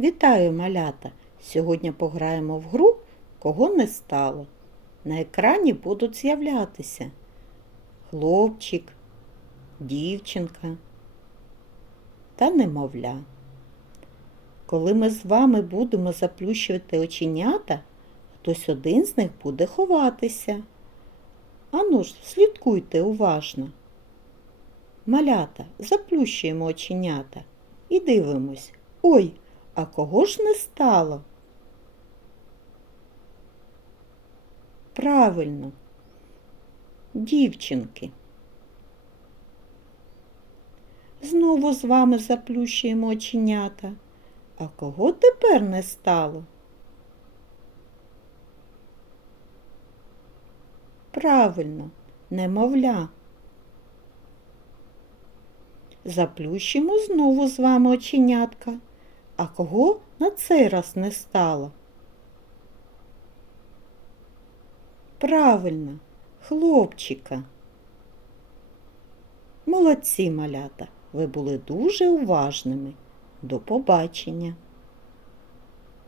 Вітаю, малята! Сьогодні пограємо в гру Кого не стало. На екрані будуть з'являтися хлопчик, дівчинка та немовля. Коли ми з вами будемо заплющувати оченята, хтось один з них буде ховатися. Ану ж, слідкуйте уважно. Малята, заплющуємо оченята і дивимось. Ой, а кого ж не стало? Правильно, дівчинки. Знову з вами заплющуємо оченята. А кого тепер не стало? Правильно, немовля. Заплющимо знову з вами оченятка. А кого на цей раз не стало? Правильно, хлопчика. Молодці малята, ви були дуже уважними. До побачення.